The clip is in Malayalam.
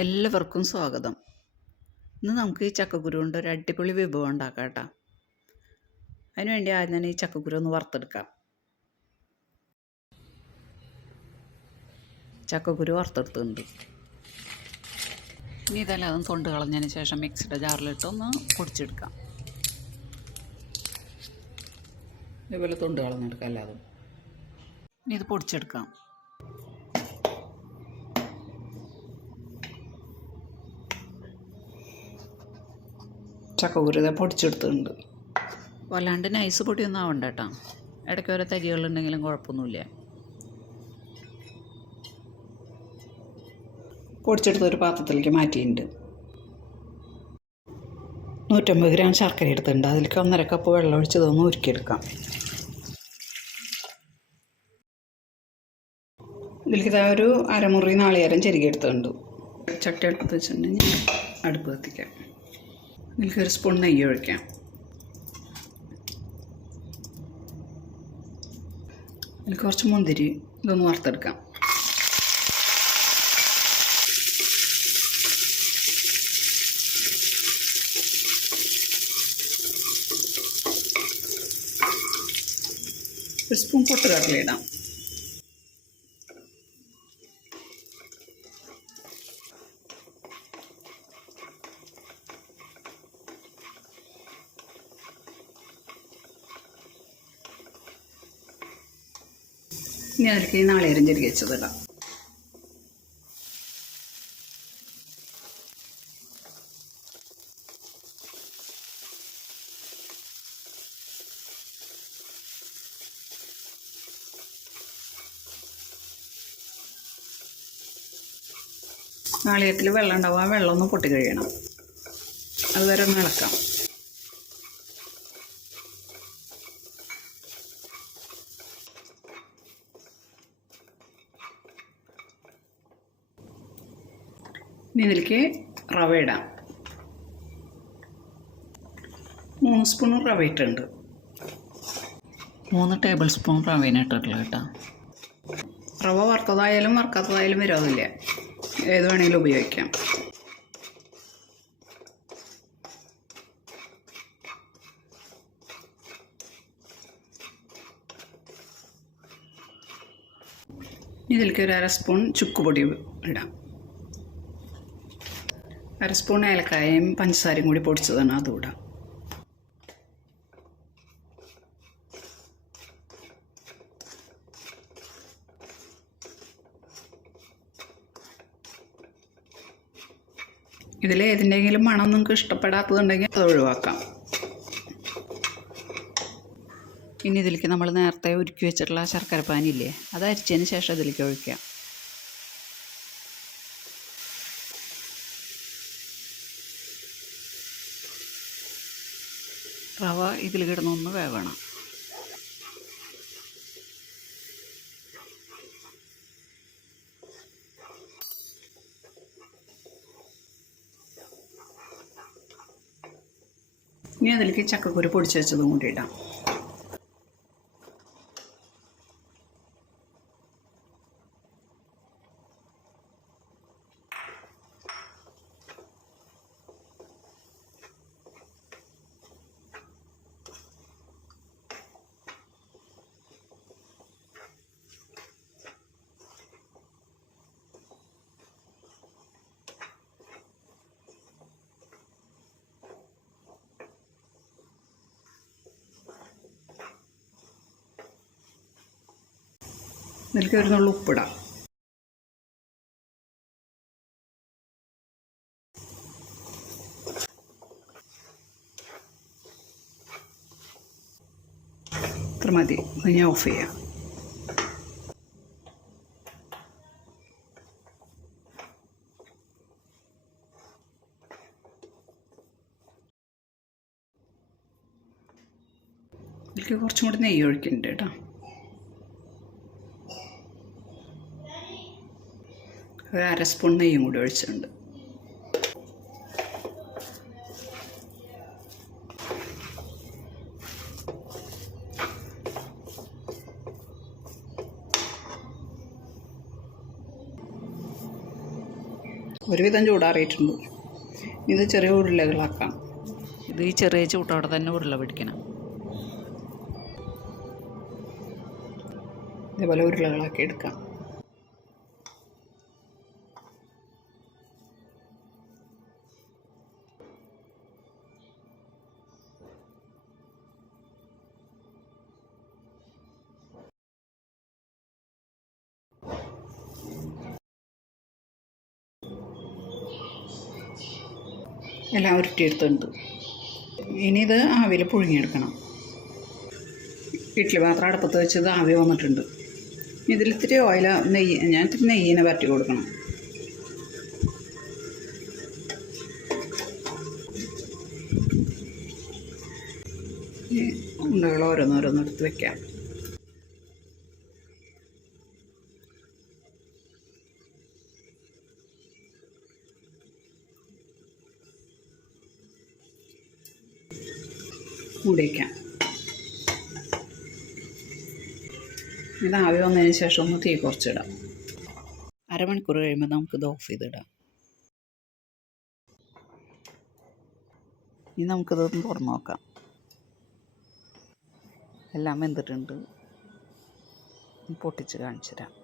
എല്ലാവർക്കും സ്വാഗതം. ഇന്ന് നമുക്ക് ഈ ചക്കക്കുരു കൊണ്ട് ഒരു അടിപൊളി വിഭവം ഉണ്ടാക്കാം കേട്ടോ. അതിനുവേണ്ടി ആദ്യം തന്നെ ഈ ചക്കക്കുരു ഒന്ന് വറുത്തെടുക്കാം. ചക്കക്കുരു വറുത്തെടുത്തുണ്ട് ഇനി ഇതെല്ലാം അതും തൊണ്ട് കളഞ്ഞതിന് ശേഷം മിക്സിയുടെ ജാറിലിട്ട് ഒന്ന് പൊടിച്ചെടുക്കാം. ഇതുപോലെ തൊണ്ട് കളഞ്ഞെടുക്കാം എല്ലാതും. ഇനി ഇത് പൊടിച്ചെടുക്കാം. ചക്കക്കുരു കുരുതെ പൊടിച്ചെടുത്തിട്ടുണ്ട്. വല്ലാണ്ട് നൈസ് പൊടിയൊന്നും ആവണ്ട കേട്ടോ ഇടയ്ക്ക് ഓരോ തരികളുണ്ടെങ്കിലും കുഴപ്പമൊന്നുമില്ല. പൊടിച്ചെടുത്ത് ഒരു പാത്രത്തിലേക്ക് മാറ്റിയിട്ടുണ്ട്. നൂറ്റമ്പത് ഗ്രാം ശർക്കര എടുത്തിട്ടുണ്ട്. അതിലേക്ക് ഒന്നര കപ്പ് വെള്ളം ഒഴിച്ച് ഇതൊന്ന് ഉരുക്കിയെടുക്കാം. ഇതിലേക്ക് ഇതാ ഒരു അരമുറി നാളികേരം ചെരുകി എടുത്തിട്ടുണ്ട്. ചട്ടി അടുപ്പത്ത് വെച്ചിട്ടുണ്ടെങ്കിൽ അടുപ്പ് കത്തിക്കാം. ഇതിലേക്ക് സ്പൂൺ നെയ്യ് ഒഴിക്കാം ഇതിൽ കുറച്ച് മുന്തിരി ഇതൊന്ന് വറുത്തെടുക്കാം. ഒരു സ്പൂൺ പൊട്ടുകടല ഇടാം ഇനി അതിലേക്ക് നാളികേരം വെച്ചത് വെച്ചതിടാം നാളികത്തിൽ വെള്ളം ഉണ്ടാവും. ആ വെള്ളം ഒന്ന് പൊട്ടി കഴിയണം. അതുവരെ ഒന്ന് ഇളക്കാം. ഇനി ഇതിലേക്ക് റവ ഇടാം. മൂന്ന് സ്പൂൺ റവ ഇട്ടുണ്ട് മൂന്ന് ടേബിൾ സ്പൂൺ റവേനെ ഇട്ടിട്ടുള്ള കേട്ടോ. റവ വറുത്തതായാലും വറുക്കാത്തതായാലും വിരോധമില്ല ഏത് വേണമെങ്കിലും ഉപയോഗിക്കാം. ഇതിലേക്ക് ഒരു അര സ്പൂൺ ചുക്കുപൊടി ഇടാം. അര സ്പൂൺ ഏലക്കായയും പഞ്ചസാരയും കൂടി പൊടിച്ചതാണ് അതുകൂടെ. ഇതിൽ ഏതിന്റെങ്കിലും മണം നിങ്ങൾക്ക് ഇഷ്ടപ്പെടാത്തതുണ്ടെങ്കിൽ അത് ഒഴിവാക്കാം. ഇനി ഇതിലേക്ക് നമ്മൾ നേരത്തെ ഒരുക്കി വെച്ചിട്ടുള്ള ശർക്കര പാനില്ലേ അത് അരിച്ചതിന് ശേഷം ഇതിലേക്ക് ഒഴിക്കാം. റവ ഇതിൽ കിടന്നൊന്ന് വേവണം. ഇനി അതിലേക്ക് ചക്കക്കുരു പൊടിച്ച് വെച്ചതും കൂടി ഇടാം. ഇതിലേക്ക് ഒരു നുള്ളു ഉപ്പിടാം. ഇത്ര മതി. ഞാൻ ഓഫ് ചെയ്യാം. ഇതിലേക്ക് കുറച്ചും കൂടി നെയ്യ് ഒഴിക്കുന്നുണ്ട് കേട്ടോ ഒരു അര സ്പൂൺ നെയ്യും കൂടി ഒഴിച്ചിട്ടുണ്ട്. ഒരുവിധം ചൂടാറിയിട്ടുണ്ട്. ഇത് ചെറിയ ഉരുളകളാക്കാം. ഇത് ഈ ചെറിയ ചൂട്ടോടെ തന്നെ ഉരുള പിടിക്കണം. ഇതേപോലെ ഉരുളകളാക്കി എടുക്കാം. എല്ലാം ഉരുട്ടിയെടുത്തുണ്ട് ഇനി ഇത് ആവിയിൽ പുഴുങ്ങിയെടുക്കണം. ഇഡ്ഡലി പാത്രം അടുപ്പത്ത് വെച്ചത് ആവി വന്നിട്ടുണ്ട്. ഇതിൽ ഇത്തിരി ഓയിൽ നെയ്യ് ഞാൻ ഇത്തിരി നെയ്യിനെ വരട്ടി കൊടുക്കണം. ഉണ്ടകൾ ഓരോന്നോരോന്ന് എടുത്ത് വെക്കാം മൂടി വയ്ക്കാം ഇത് ആവി വന്നതിന് ശേഷം ഒന്ന് തീ കുറച്ചിടാം. അരമണിക്കൂർ കഴിയുമ്പോൾ നമുക്കിത് ഓഫ് ചെയ്തിടാം. ഇനി നമുക്കിതൊന്ന് തുറന്നു നോക്കാം. എല്ലാം വെന്തിട്ടുണ്ട്. പൊട്ടിച്ച് കാണിച്ചു തരാം